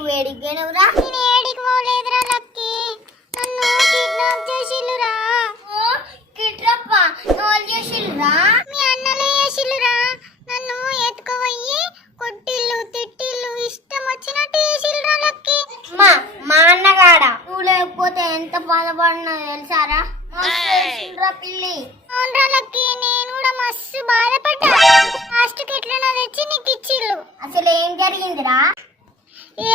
నువ్వు ఏడికి పోయినవురా? నేను ఏడికి పోలేదురా లక్కీ, నన్ను కిడ్నాప్ చేసిల్లురా. కిడ్నాప్ ఎవరు చేసిల్లురా? మీ అన్నలే చేసిల్లురా. నన్ను ఎత్తుకుపోయి కొట్టిల్లు తిట్టిల్లు ఇష్టం వచ్చినట్టు చేసిల్లురా లక్కీ. మా అన్నగాడ నువ్వు లేకపోతే ఎంత బాధపడినా తెలుసారా? పిల్లి. అవునరా లక్కీ, నేను కూడా మస్తు బాధపడ్డా. లాస్ట్ కి ఎట్లనో తెచ్చి నీకు ఇచ్చిల్లు. అసలు ఏం జరిగిందిరా?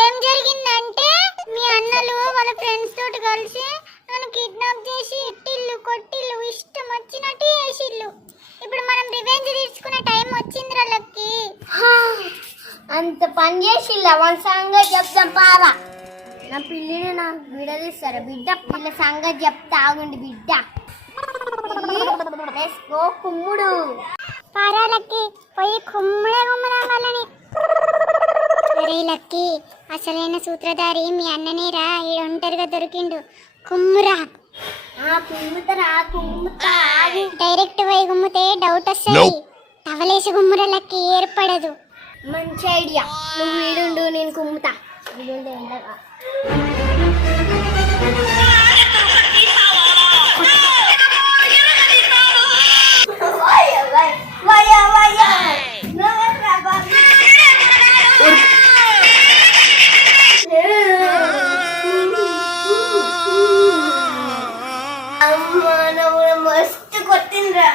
ఏం జరిగిందంటే మీ అన్నలు వాళ్ళ ఫ్రెండ్స్ తోటి కలిసి నన్ను కిడ్నాప్ చేసి ఇట్టిల్లు కొట్టిల్లు ఇష్టం వచ్చినట్టు చేసిల్లు. ఇప్పుడు మనం రివెంజ్ తీసుకునే టైం వచ్చిందిరా లక్కీ. అంత పని చేసిల్లా? వాళ్ళ సంగతి చెప్తాం పారా. నా పిల్లిని నాకు విడదీస్తారా బిడ్డ? పిల్ల సంగతి చెప్తా ఆగుండి బిడ్డ. కుమ్ముడు పారా లక్కీ, పోయి కుమ్ముడే కుమ్ముదా వాళ్ళని. అరే లక్కీ, అసలైన సూత్రధారి మీ అన్ననేరా. ఈడ ఒంటరిగా దొరికిండు. కుమ్మురా. కుమ్ముతారా? కుమ్ముతా. డైరెక్ట్ పోయి గుమ్మితే డౌట్ వస్తుంది. టవలేసి గుమ్మురా లక్కీ, ఏర్పడదు. మంచి ఐడియా. నువ్వు వీడుండు, నేను కుమ్ముతా. వీడుండే ఉండగా మస్తు కొట్టిండ్రా.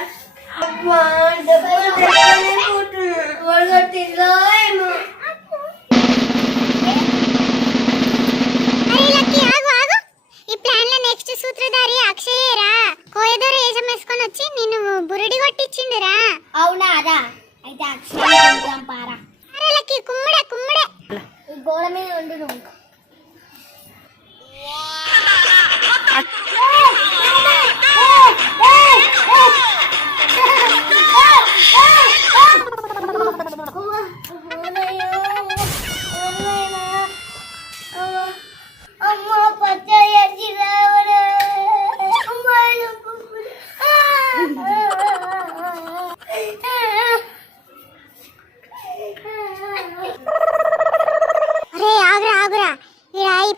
నెక్స్ట్ సూత్రధారి అక్షయేరా. కోయదోర వేషం వేసుకొని వచ్చి నిన్ను బురుడి కొట్టించిండురా. అవునా రా? అయితే అక్షయం పారా. అరే లక్కీ, కుమ్ముడే కుమ్ముడే. ఈ గోడ మీద ఉండు నువ్వు.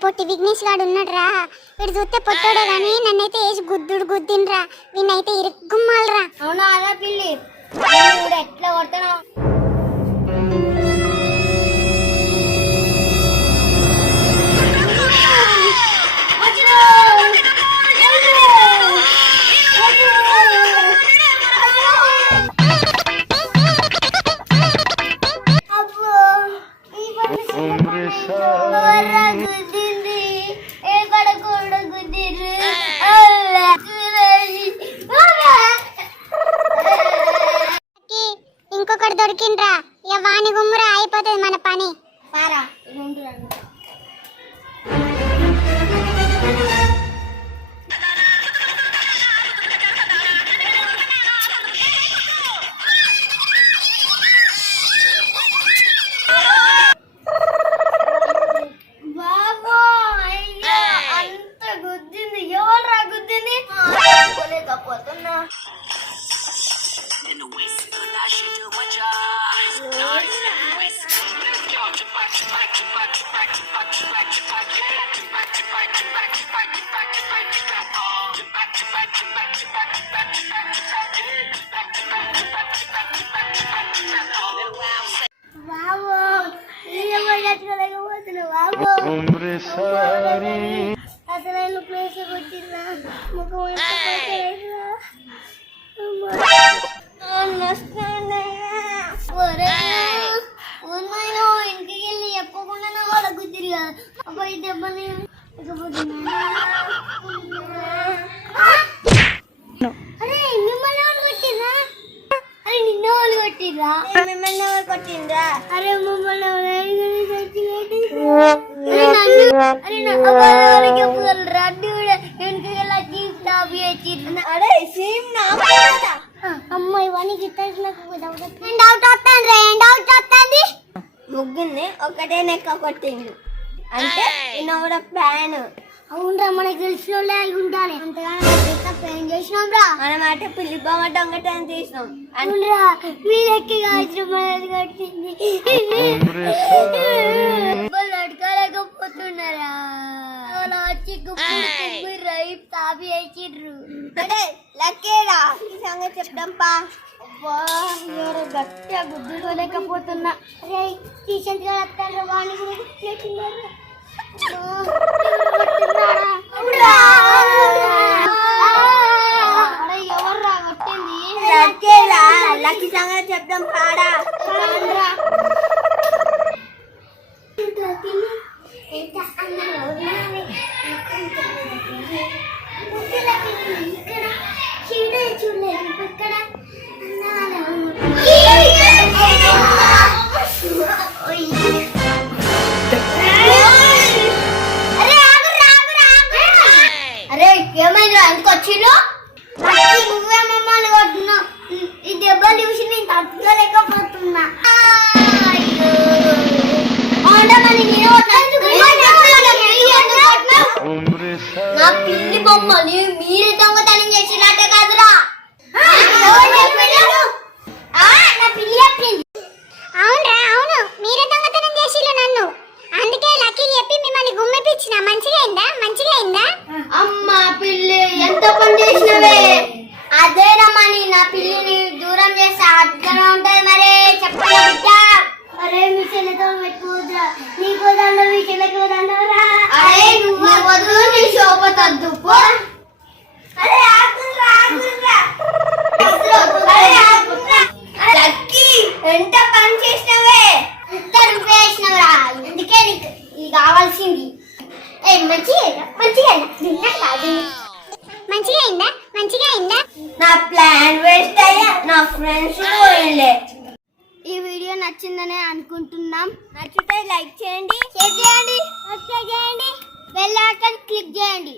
పొట్టి విఘ్నేష్ గాడు ఉన్నాడురా. వీడు చూస్తే పొట్టోడే గాని నన్నైతే వేసి గుద్దుడు గుద్దిండ్రా. వీనైతే ఇరుక్కుమ్మాలరా. అవునా అలా పిల్లి, ఎట్లా కొడతాను? ఇంకొకటి దొరికిండ్రా. ఇక వాణి గుమ్మురా, అయిపోతుంది మన పని. పారా. అంత గుద్దింది. ఎవరు రా గుద్దింది? పోతున్నా. అసలు ప్లేస్ కొట్టిరా. ముఖం ఇంటికి వెళ్ళి చెప్పకుండా వాళ్ళ గుద్దిరి కదా. అబ్బాయి దెబ్బని అరే మిమ్మల్ని ఎవరు కొట్టిర్రా? అరే నిన్న వాళ్ళు కొట్టిర్రా? మిమ్మల్ని ఎవరు కొట్టిండ్రా? అరే మమ్మల్ని అమ్మాయి వానికి ముగ్గుంది. ఒకటే నెక్క కొట్టిండు అంటే కూడా ప్లాన్. అవునరా, మనకి తెలిసిన వాళ్ళే అయి ఉండాలి. అంతగా ప్లాన్ చేసినాం రా. మనం అంటే పిల్లి బొమ్మ దొంగటని తీసినాం. అవునరా, మీరెక్కి కాల్చిన మనది కొట్టింది. అడగలేక చేసిర్రు. లక్కేరా ఈ సంగతి చెప్తాం పా. గట్టిగా గుద్దుకోలేకపోతున్నా. అరే టీషర్ట్ గా వస్తారు వాణి కూడా చేసిండ్రు. ఎవర్రా కొట్టింది? లక్కేరా లక్కీ సంగతి చెప్తాం పాడా. అరే ఏమైందిరా ఎందుకు వచ్చిండు? నువ్వే మమ్మల్ని కొట్టున్నావు. ఈ దెబ్బలు చూసి నేను తట్టుకోలేకపోతున్నా. నా పిల్లి బొమ్మని మీరు దొంగతనం చేసినట్టే కాదురా. నా పిల్లి చెప్పింది. అవునరా అవును మీరే దొంగతనం చేసిల్లు నన్ను. అందుకే లక్కీ చెప్పి మిమ్మల్ని గుమ్మిపించిన. మంచిగా అయిందా? మంచిగా అయిందా? అమ్మా పిల్లి ఎంత పని చేసినవే. అదేనమ్మా నీ నా పిల్లిని దూరం చేస్తే అడ్డగా ఉంటది మరి. చెప్పా అరే మీ చెల్లెతో పెట్టుకోవద్దా? నీకు దండ మీ చెల్లెకి దండరా. అరే నువ్వు వద్దు నీ శోభతద్దు పో. అరే లక్కీ ఎంత పని చేసినవే. ఎంత నువ్వే చేసినవరా. అందుకే నీకు ఇది కావాల్సింది. ఏ మంచిగా మంచిగా మంచిగా అయిందా? మంచిగా అయిందా? నా ప్లాన్ వేస్ట్ అయ్యా. నా ఫ్రెండ్స్ పోయిలే. ఈ వీడియో నచ్చిందనే అనుకుంటున్నాం. నచ్చితే లైక్ చేయండి, షేర్ చేయండి, సబ్స్క్రైబ్ చేయండి, బెల్ ఐకాన్ క్లిక్ చేయండి.